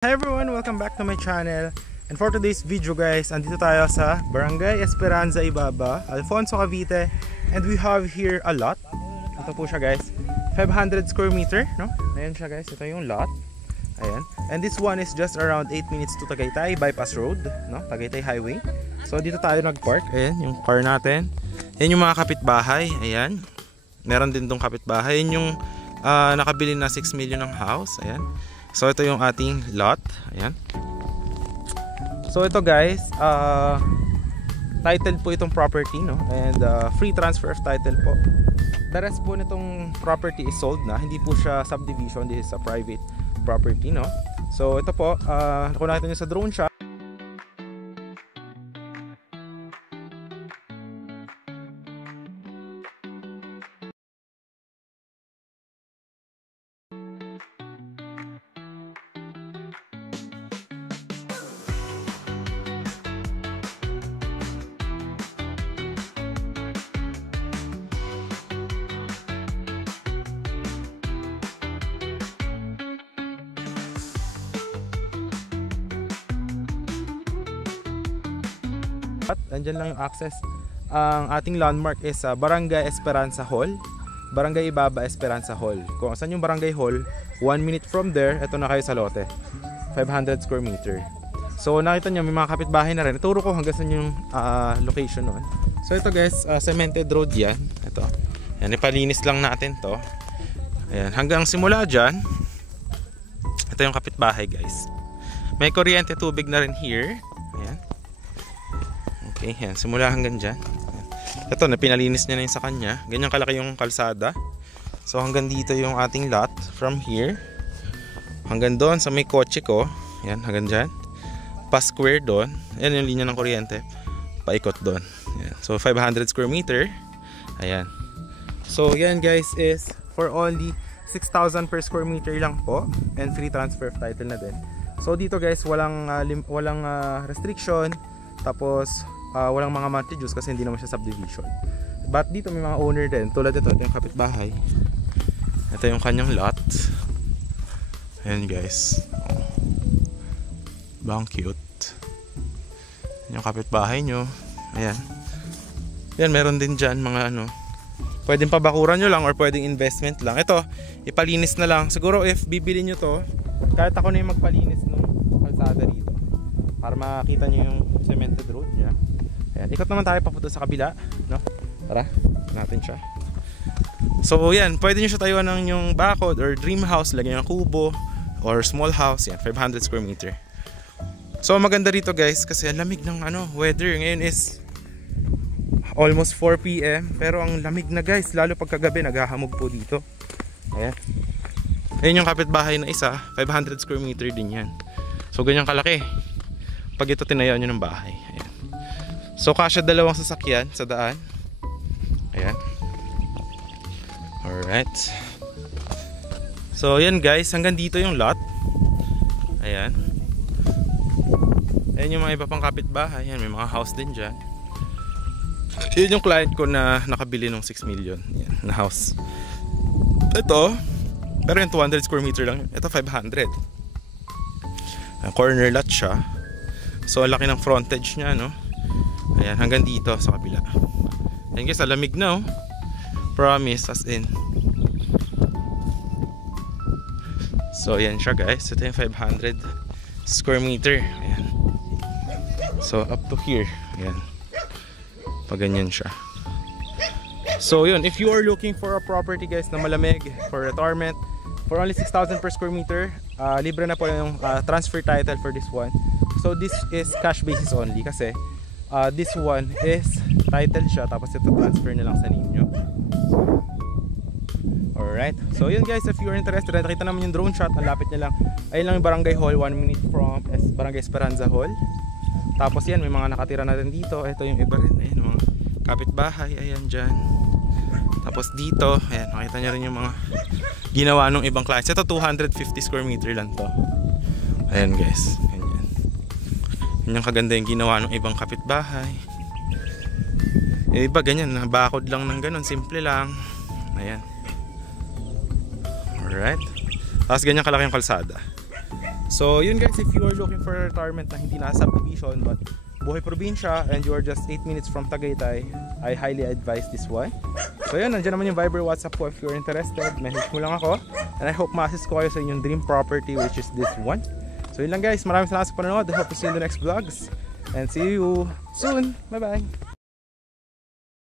Hi everyone! Welcome back to my channel. And for today's video guys, andito tayo sa Barangay Esperanza Ibaba, Alfonso, Cavite. And we have here a lot. Ito po siya guys, 500 square meter, no? Ayan siya guys, ito yung lot. Ayan. And this one is just around 8 minutes to Tagaytay Bypass Road, no? Tagaytay Highway. So dito tayo nag-park. Ayan, yung car natin. Ayan yung mga kapitbahay. Ayan. Meron din tong kapitbahay. Ayan yung nakabili na 6 million ng house. Ayan. So ito yung ating lot. Ayan. So ito guys, title po itong property, no? And free transfer of title po. The rest po nitong property is sold na. Hindi po siya subdivision. This is a private property, no? So ito po, kung nakita nyo sa drone shot, andyan lang yung access. Ang ating landmark is Barangay Esperanza Hall, Barangay Ibaba Esperanza Hall. Kung saan yung Barangay Hall, 1 minute from there, ito na kayo sa lote, 500 square meter. So nakita nyo may mga kapitbahay na rin. Ituro ko hanggang saan yung location nun. So ito guys, cemented road yan. Ito, yan, ipalinis lang natin to. Ayan, hanggang simula dyan, ito yung kapitbahay guys. May kuryente, tubig na rin here. Ayan. Okay, yan, simula hanggang dyan. Ito, na pinalinis niya na yun sa kanya. Ganyan kalaki yung kalsada. So hanggang dito yung ating lot. From here hanggang doon sa may kotse ko. Yan, hanggang dyan. Pa-square doon. Yan yung linya ng kuryente. Paikot doon. Yan. So 500 square meter. Ayan. So yan guys is for only 6,000 per square meter lang po. And free transfer of title na din. So dito guys, walang restriction. Tapos walang mga monthly dues kasi hindi naman siya subdivision. But dito may mga owner din. Tulad ito yung kapitbahay. Ito yung kanyang lot. Ayan guys. Bang cute. Yung kapitbahay nyo. Ayan. Yan, meron din dyan mga ano. Pwedeng pabakuran nyo lang or pwedeng investment lang. Ito, ipalinis na lang. Siguro if bibili nyo to, kahit ako na yung magpalinis ng kalsada rito. Para makita nyo yung cemented road niya. Ayan, ikot naman tayo papunta sa kabila, no? Tara, natin siya. So yan, pwede nyo siya tayuan ng yung bakod or dream house, lagyan ng kubo or small house. Yan, 500 square meter. So maganda rito guys kasi ang lamig ng weather. Ngayon is almost 4 PM pero ang lamig na guys, lalo pagkagabi naghahamog po dito. Ayan. Ayan yung kapitbahay na isa, 500 square meter din yan. So ganyan kalaki pag ito tinayaw nyo ng bahay. Ayan. So kasya dalawang sasakyan sa daan. Ayan. Alright. So yan guys, hanggang dito yung lot. Ayan. Ayan yung mga iba pang kapitbahay. Ayan, may mga house din dyan. Yun yung client ko na nakabili ng 6 million. Ayan, na house. Ito, pero yung 200 square meter lang. Ito 500. Corner lot siya. So laki ng frontage niya, no? Ayan, hanggang dito sa kabila. Ayan guys, alamig na, oh. Promise, as in. So ayan siya guys. Ito yung 500 square meter. Ayan. So up to here. Ayan. Pag ganyan siya. So yun, if you are looking for a property guys na malamig for retirement, for only 6,000 per square meter, libre na po yung transfer title for this one. So this is cash basis only kasi this one is title siya tapos ito transfer na lang sa ninyo. Alright, so yun guys, if you are interested, nakita naman yung drone shot, ang lapit niya lang. Ayun lang yung Barangay Hall, 1 minute from Barangay Esperanza Hall. Tapos yan, may mga nakatira na rin dito. Ito yung iba rin, ayun, mga kapitbahay, ayan dyan. Tapos dito, ayan, makita nyo rin yung mga ginawa ng ibang clients. Ito 250 square meter lang to. Ayan guys, ganyan. Yun yung kaganda yung ginawa ng ibang kapitbahay. Iba ganyan, bakod lang ng ganun, simple lang. Ayan. Alright. Tapos ganyan kalaki yung kalsada. So yun guys, if you are looking for a retirement na hindi nasa subdivision but buhay probinsya and you are just 8 minutes from Tagaytay, I highly advise this one. So yun, nandiyan naman yung Viber, WhatsApp ko if you're interested. Message mo lang ako and I hope ma-assist ko kayo sa inyong dream property, which is this one. So yun lang guys, maraming salamat sa panonood. I hope to see you in the next vlogs and see you soon. Bye bye.